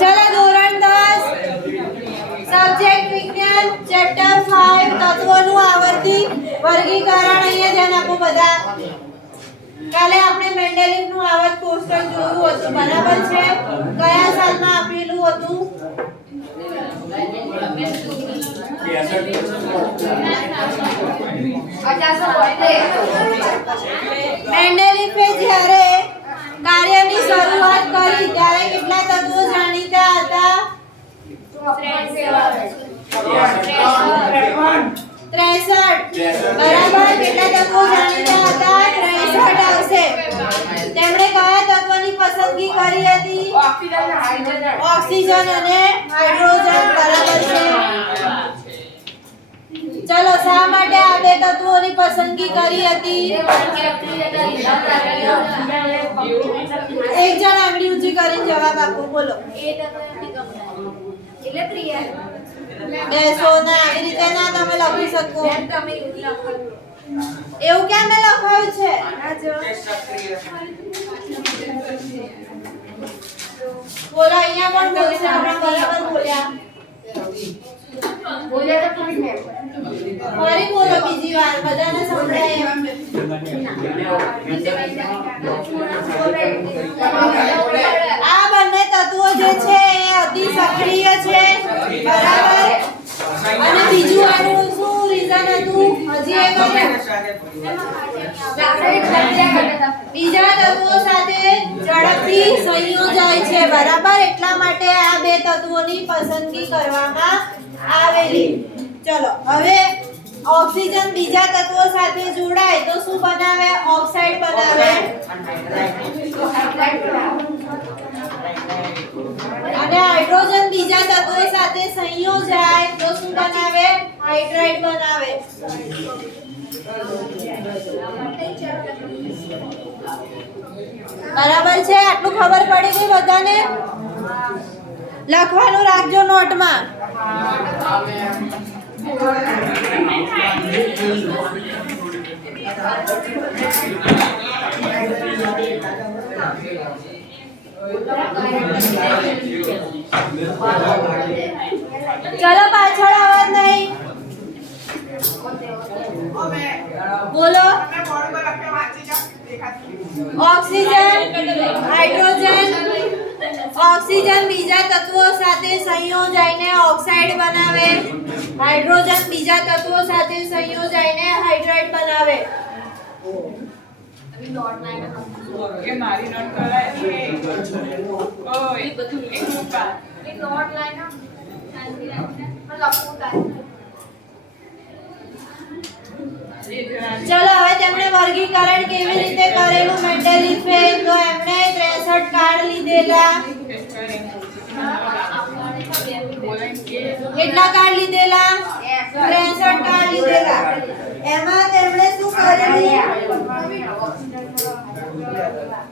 चलो ધોરણ 10 સબ્જેક્ટ વિજ્ઞાન ચેપ્ટર 5 તત્વોનું આવર્તી વર્ગીકરણ અહીંયા ધ્યાન આપો બધા. કાલે આપણે મેન્ડેલિવનું આવર્ત કોષ્ટક જોયું હતું, બરાબર છે? કયા સાલમાં આપેલું હતું? મેન્ડેલિવે જ્યારે કાર્યની શરૂઆત કરી ત્યારે કેટલા તત્વો જાણીતા હતા? 63. બરાબર. કેટલા તત્વો જાણીતા હતા? 63 આવશે. તેમણે કયા તત્વની પસંદગી કરી હતી? ઓક્સિજન અને હાઇડ્રોજન. બરાબર છે. ચલો, શા માટે આ બે તત્વોની પસંદગી કરી હતી? એક જણ આંગળી ઊંચી કરીને જવાબ આપો. બોલો. બેસો ના, આવી રીતે ના તમે લખી શકો. એવું કેમ મેં લખાયું છે? બોલો, અહીંયા પણ બોલશે. આપણે બરાબર બોલ્યા. ફરી બોલો બીજી વાર, બધાને સમજાય એમ. આ બંને તત્વો જે છે એ અતિ સક્રિય છે, બરાબર? અને બીજું આનું શું રીઝન હતું? હજી એક બીજા તત્વો સાથે ઝડપથી સંયોજાય છે, બરાબર? એટલા માટે આ બે તત્વોની પસંદગી કરવામાં આવેલી. ચલો, હવે ઓક્સિજન બીજા તત્વો સાથે જોડાય તો શું બનાવે? ઓક્સાઇડ બનાવે. અને હાઇડ્રોજન બીજા તત્વો સાથે સંયોજાય તો શું બનાવે? હાઇડ્રાઇડ બનાવે. બરાબર છે? આટલું ખબર પડી ગઈ બધાને? લખવાનું રાખજો નોટમાં. ચલો, પાછળ અવાજ નહીં. બોલો. Oxygen, hydrogen. ઓક્સિજન બીજા તત્વો સાથે સંયોજાઈને ઓક્સાઇડ બનાવે. હાઇડ્રોજન બીજા તત્વો સાથે સંયોજાઈને હાઇડ્રાઇડ બનાવે. કે મારી નોટ કરાય છે. ઓય બધું એક રૂપા એક નોટ લાઈન શાંતિ રાખીને લખવું થાય. ચલો, હવે તેમણે વર્ગીકરણ કેવી રીતે કરેલું મેન્ડેલિવે? તો એમણે 63 કાર્ડ લીધેલા. કેટલા કાર્ડ લીધેલા? 63 કાર્ડ લીધેલા. એમાં તેમણે શું કરેલું?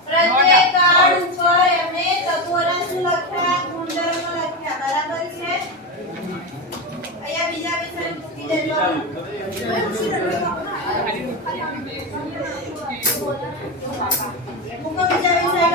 પ્રત્યેક કાર્ડ ઉપર એમણે તત્વોના શું લખ્યા? ગુણધર્મો લખ્યા. બરાબર છે? અહીંયા બીજા વિષય મૂકી દેજો. મૂકો બીજા વિષય.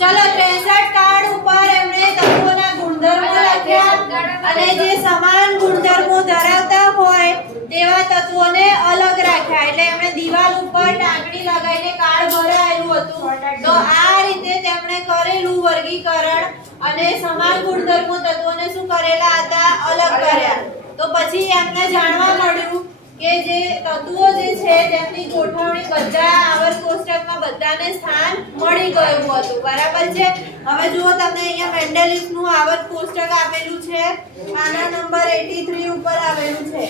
ચલો, 63 કાર્ડ ઉપર એમણે તત્વોના ગુણધર્મો લખ્યા અને જે સમાન ગુણધર્મો ધરાવતા હોય તેવા તત્વોને અલગ રાખ્યા. એટલે એમણે દિવાલ ઉપર ટાંકણી લગાવીને કાર્ડ ભરાયેલું હતું. તો આ રીતે તેમણે કરેલું વર્ગીકરણ અને સમાન ગુણધર્મો તત્વોને શું કરેલા હતા? અલગ કર્યા. તો પછી એમને જાણવા મળ્યું કે જે તત્વો જે છે તેમની ગોઠવણી બધા આવર્ત કોષ્ટકમાં બધાને સ્થાન મળી ગયું હતું, બરાબર છે? હવે જુઓ, તમને અહીંયા મેન્ડેલિવનું આવર્ત કોષ્ટક આપેલું છે. આના નંબર 83 ઉપર આવેલું છે.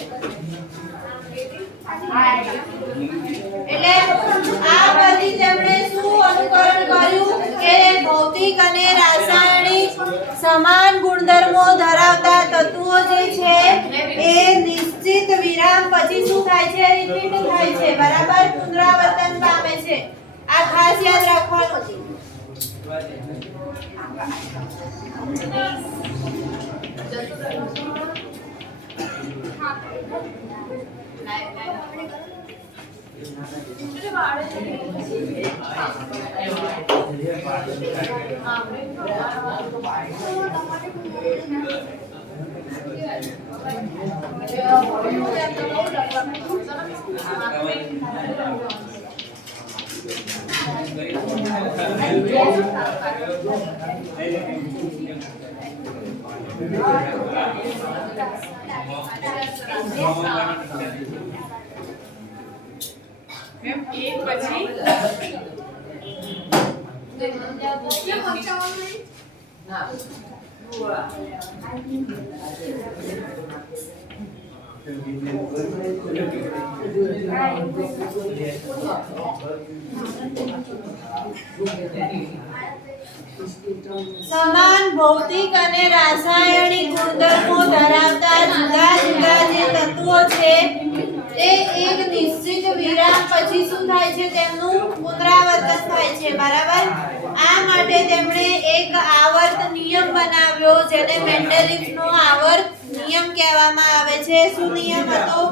એટલે આ બધી તેમણે શું અનુકરણ કર્યું કે ભૌતિક અને રાસાયણિક સમાન ગુણધર્મો ધરાવતા તત્વો જે છે એ નિશ્ચિત વિરામ પછી શું થાય છે? રિપીટ થાય છે, બરાબર? પુનરાવર્તન પામે છે. આ ખાસ યાદ રાખવાનું છે. મેમ એક પછી સમાન ભૌતિક અને રાસાયણિક ગુણધર્મો ધરાવતા જુદા જુદા જે તત્વો છે તે એક નિશ્ચિત વિરામ પછી શું થાય છે તેમનું પુનરાવર્તન થાય છે બરાબર આ માટે તેમણે એક આવર્ત નિયમ બનાવ્યો જેને મેન્ડેલિફનો આવર્ત નિયમ કહેવામાં આવે છે શું નિયમ હતો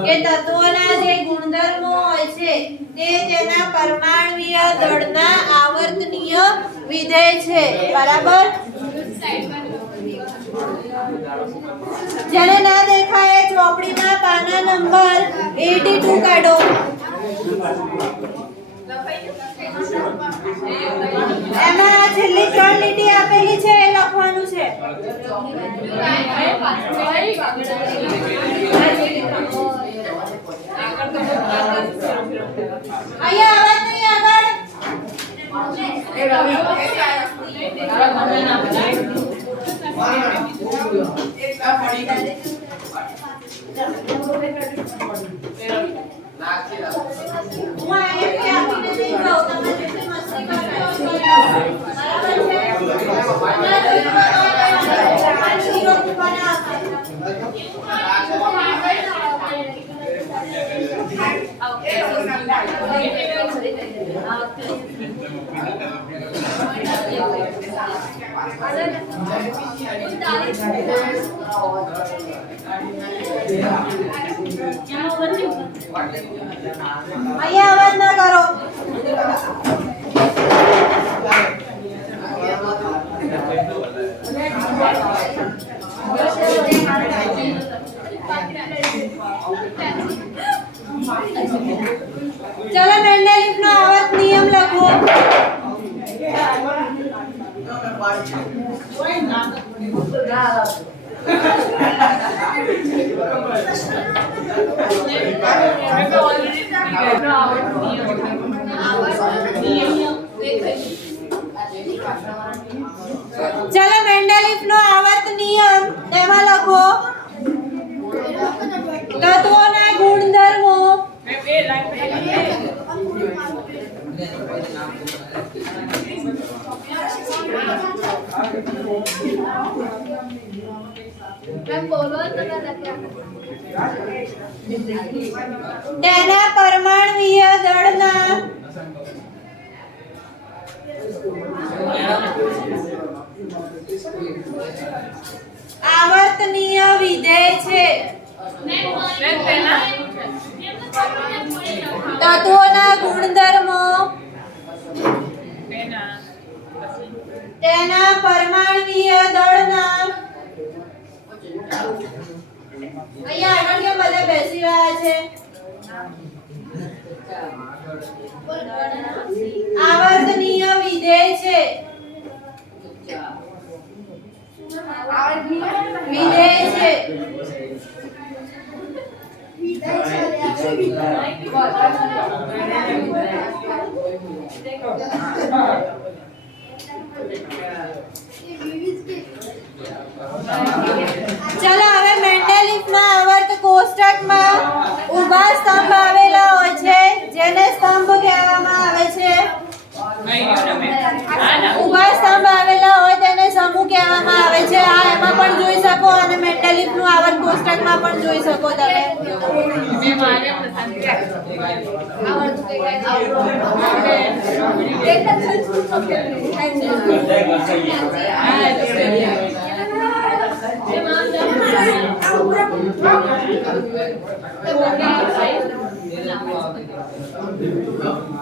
કે તત્વોના જે ગુણધર્મો હોય છે તે તેના પરમાણ્વીય દળના આવર્તનીય વિધેય છે બરાબર જેને ના દેખાય ચોપડીમાં પાના નંબર 82 કાઢો એમાં છેલ્લી 3 લીટી આપેલી છે એ લખવાનું છે અહીંયા અવાજ નહીં આગળ હું આ એક આપીને નહીં જાઉં તમે જેટલી મસ્તી કરતા હો તો અહીંયા અવાજ ના કરો ચલો મેન્ડેલિફનો આવર્ત નિયમ લખો ચલો મેન્ડેલિફનો આવર્ત નિયમ તેમાં લખો તત્વોના ગુણધર્મો તેના પરમાણ્વીય દળના આવર્તનીય વિધેય છે તત્વોના ગુણધર્મો તેના પરમાણ્વીય દળના અહીંયા આગળ કેમ બધા બેસી રહ્યા છે આવર્તનીય વિધેય છે વિધેય છે ચલો હવે મેન્ડેલિફના આવર્ત કોષ્ટકમાં ઊભા સ્તંભ આવેલા હોય છે જેને સ્તંભ કહેવામાં આવે છે ઊભા સ્તંભ આવેલા હોય તેને સમૂહ કહેવામાં આવે છે આ એમાં પણ જોઈ શકો અને મેન્ડેલિફનું આવર્ત કોષ્ટકમાં પણ જોઈ શકો તમે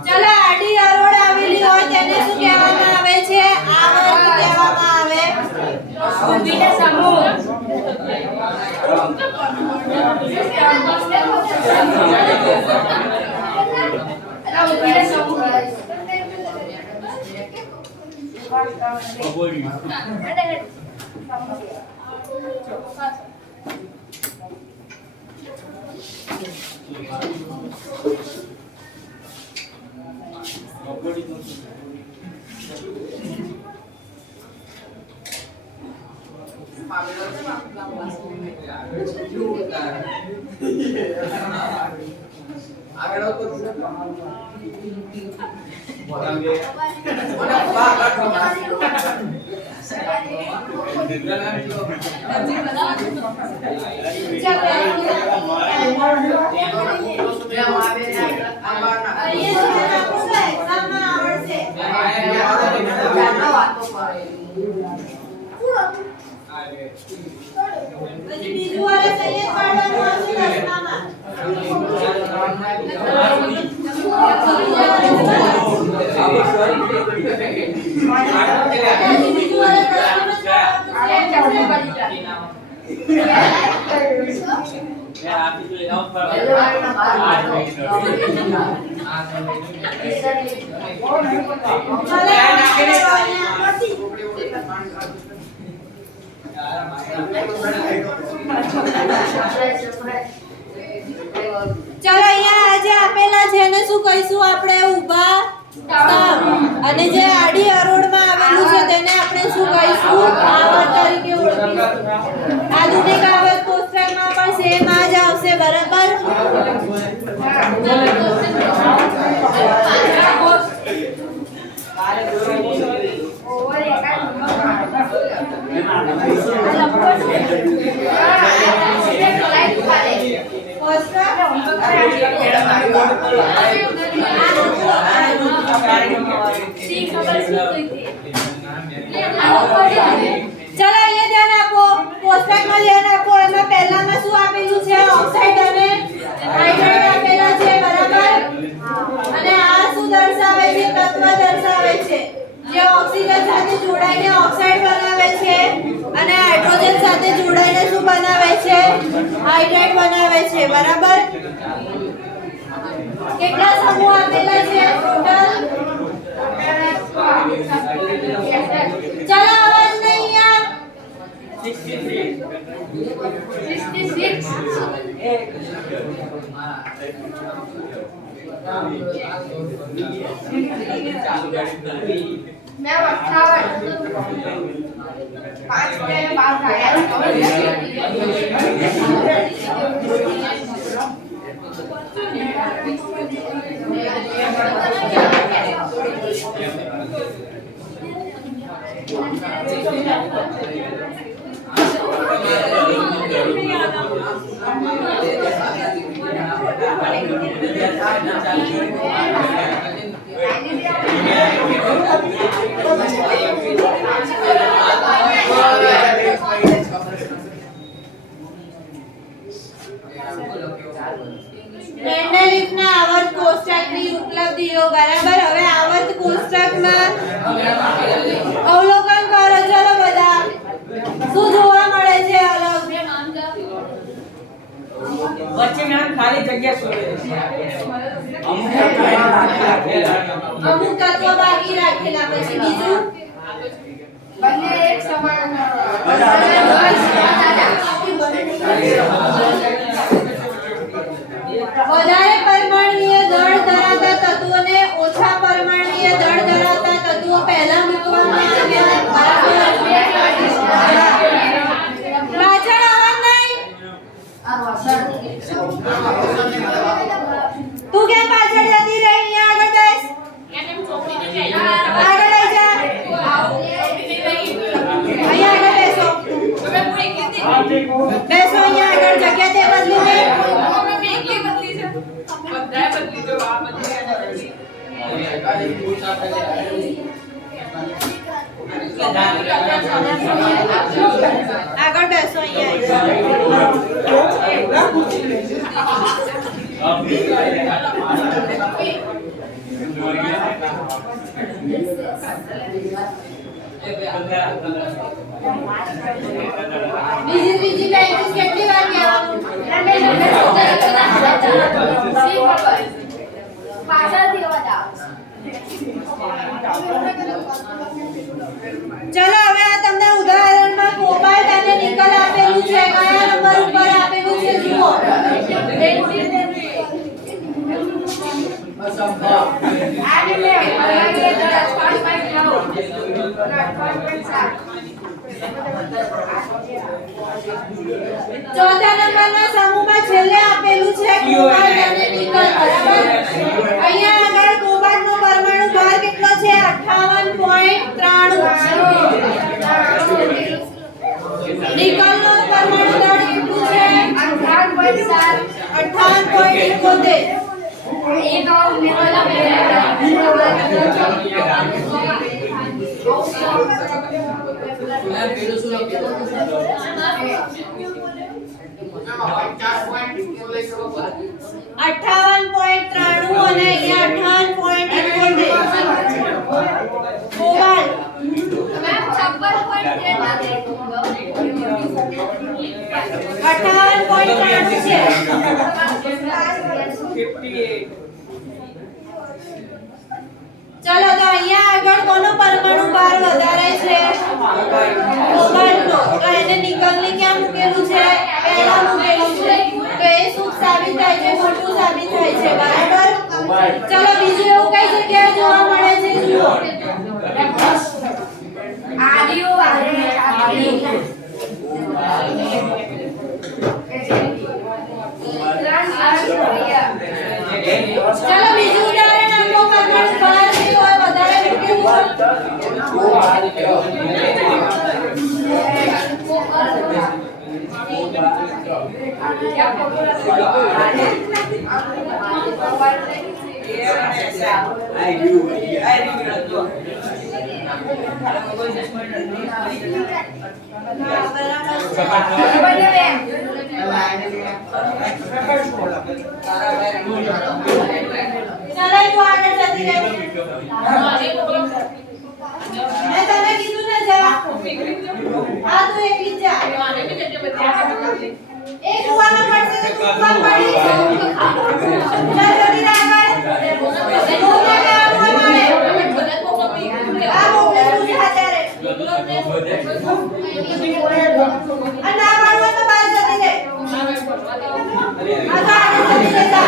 ચલો આડી અરોડ આવેલી હોય તેને શું કહેવામાં આવે છે? આવર્ત કહેવામાં આવે. ઊભીને સમૂહ પછી બીજું વાળે સંયત પાડવાનું આવશે દસમામાં. બીજું વાળે ચલો અહીંયા આજે આપેલા છે એને શું કહીશું આપણે? ઊભા સ્તંભ. અને જે આડી અરોડમાં આવેલું છે તેને આપણે શું કહીશું? આવર્ત તરીકે ઓળખીશું. આધુનિક આવર્ત કોષ્ટકમાં પણ સેમ આ જ આવશે, બરાબર? ચલો અહીંયા ધ્યાન આપો, કોષ્ટકમાં ધ્યાન આપો. એમાં પહેલામાં શું આપેલું છે? ઓક્સાઇડ અને હાઇડ્રેટ આપેલા છે, બરાબર? અને આ શું દર્શાવે છે? તત્વ દર્શાવે છે જે ઓક્સિજન સાથે જોડાઈને ઓક્સાઇડ બનાવે છે અને હાઇડ્રોજન સાથે જોડાઈને શું બનાવે છે? હાઇડ્રેટ બનાવે છે, બરાબર? કેટલા સમૂહ આપેલા છે ટોટલ? ચલો અવાજ નહીં આ 2 ના આવર્ત કોષ્ટકની ઉપલબ્ધિઓ, બરાબર? હવે આવર્ત કોષ્ટકમાં અવલોકન કરો. ચલો બધા શું જોવા મળે છે અલગ? વચ્ચે મેમ ખાલી જગ્યા છોડે અમુક તત્વો બાકી રાખેલા. પછી બીજું બંને એક સમાન વધારે પરમાણુય દળ ધરાવતા તત્વોને ઓછા પરમાણુય દળ ધરાવતા તત્વો પહેલા મૂકવામાં આવ્યા. પાછળ અવાજ નહીં. તું કેમ પાછળ જતી રહી? અહીંયા આગળ બેસ. આગળ આવી જા. અહીંયા આગળ બેસો. બેસો અહીંયા આગળ. જગ્યા તે બદલી દે. આગળ બેસો બીજી બેન્ચીસ કેટલી વાર કહેવાનું પાછળથી અવાજ આવે ચલો હવે આ તમને ઉદાહરણમાં કોબાલ્ટ અને નિકલ આપેલું છે કયા નંબર ઉપર આપેલું છે જુઓ ચોથા નંબરના સમૂહમાં છેલ્લે આપેલું છે કોબાલ્ટ અને નિકલ બરાબર અહીંયા આગળ કોબાલ્ટનો પરમાણુ ભાર કેટલો છે 58.93 નિકલનો પરમાણુ દળ કેટલું છે 58.71 58.93 અને અહીંયા 58.71 કોબાલ્ટ मैम 58.93 છે ચલો તો અહીંયા આગળ કોનો પરમાણુ ભાર વધારે છે કોબાલ્ટનો તો એને નિકલને ક્યાં મૂકેલું છે પહેલા મૂકેલું છે તો એ શું સાબિત થાય છે ખોટું સાબિત થાય છે બરાબર ચલો બીજું એવું કઈ જગ્યાએ જોવા મળે છે જુઓ ચલો બીજું ઉદાહરણ આપો પરમાણુ ભાર જે હોય વધારે મૂકેલું હોય ચલાઈ તો આગળ જતી રહે મેં તને કીધું ને જા આ તો એકલી જા એક કુવામાં પડશે તો કુવામાં પડી ચલ જલ્દી આગળ મોકલે કે આ મોકલે શું છે અત્યારે આ ના પાડવા તો બહાર જતી રહે આ તો આગળ જતી રહેતા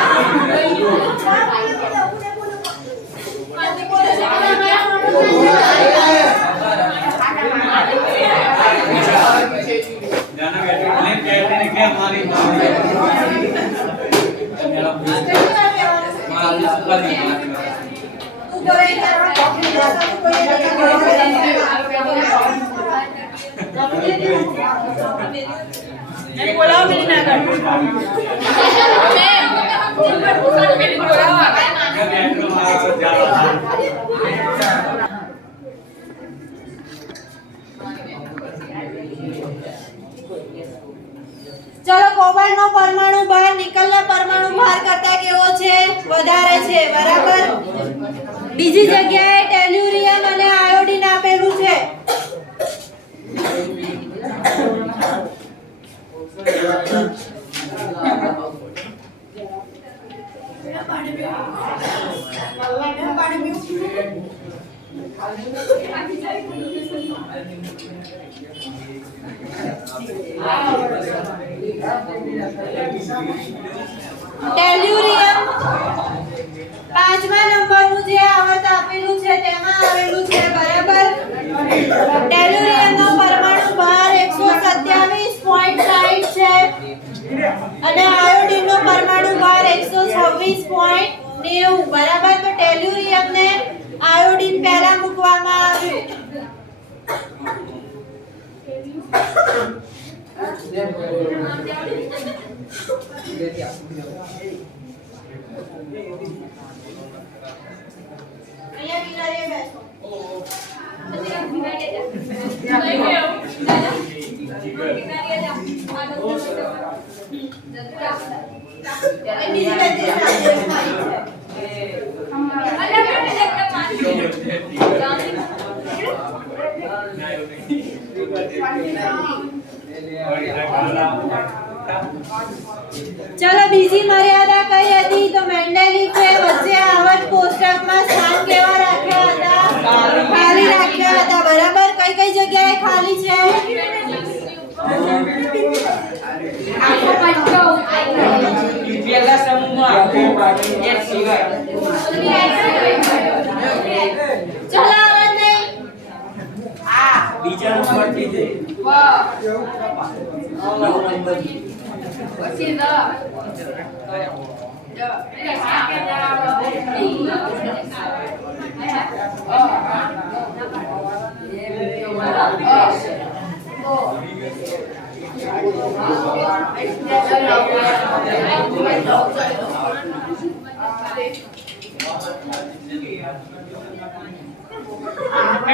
બોલાવો મેરી ના કર ચલો કોબાલ્ટનો પરમાણુ ભાર નિકલના પરમાણુ ભાર કરતા કેવો છે વધારે છે બરાબર બીજી જગ્યાએ ટેલ્યુરિયમ અને આયોડીન આપેલું છે ટેલ્યુરિયમ પાંચમા નંબરનું જે આવર્ત આપેલું છે તેમાં આવેલું છે બરાબર ટેલ્યુરિયમનો પરમાણુ ભાર 127.60 છે અને આયોડીનનો પરમાણુ ભાર 126.90 બરાબર તો ટેલ્યુરિયમને આયોડીન પહેલા મૂકવામાં આવ્યું અહીંયા કિનારે બેસો બીજી બેચની સાચી ખાલી છે ચલો બીજી મર્યાદા કઈ હતી તો મેન્ડેલીફે વચ્ચે આવર્ત કોષ્ટકમાં સ્થાન કેવા રાખ્યા હતા ખાલી રાખ્યા હતા બરાબર કઈ કઈ જગ્યાએ ખાલી છે પહેલા સમૂહમાં એક સિવાય ચલો અવાજ નહીં બીજા નંબરથી છે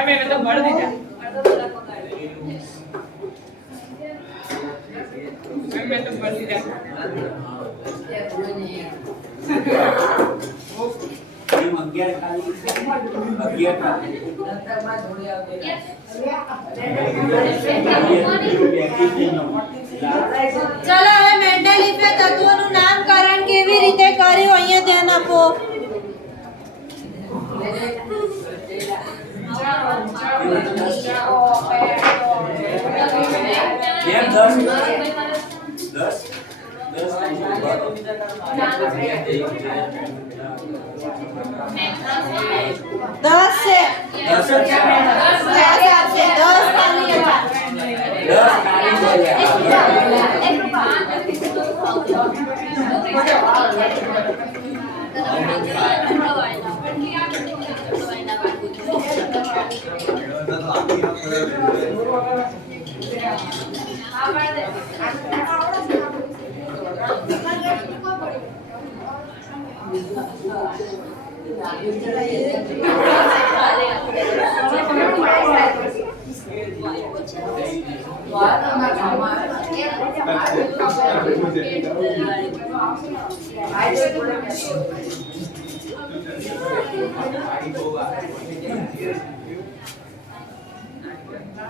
મેં તો ભર દીધા મેં તો ભર દીધા એમ 11 ખાલી 11 ખાલી ચલો હવે મેન્ડેલીફે તત્વોનું નામકરણ કેવી રીતે કર્યું અહીંયા ધ્યાન આપો એમ 10 છે 10 10 ખાલી હતા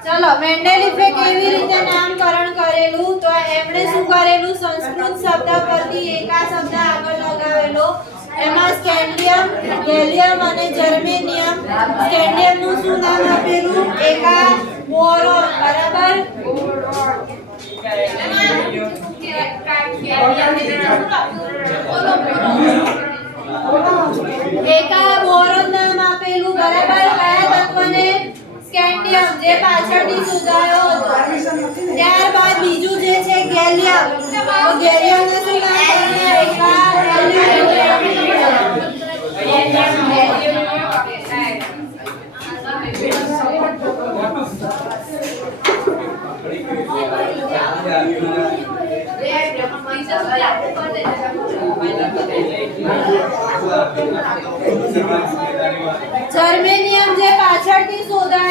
ચલો મેન્ડેલીફે કેવી રીતે નામકરણ કરેલું તો એમણે શું કરેલું સંસ્કૃત શબ્દ પરથી એકા શબ્દ આગળ લગાવેલો એમાં સ્કેન્ડિયમ ગેલિયમ અને જર્મેનિયમ સ્કેન્ડિયમ નું શું નામ આપેલું એકા બોરોન બરાબર એકા બોરોન નામ આપેલું બરાબર કયા તત્વને સ્કેન્ડિયમ જે પાછળથી શોધાયો હતો ત્યારબાદ બીજું જે છે ગેલિયમ તો ગેલિયમને શું નામ આપ્યું એકા જર્મેનિયમ જે પાછળથી શોધાયો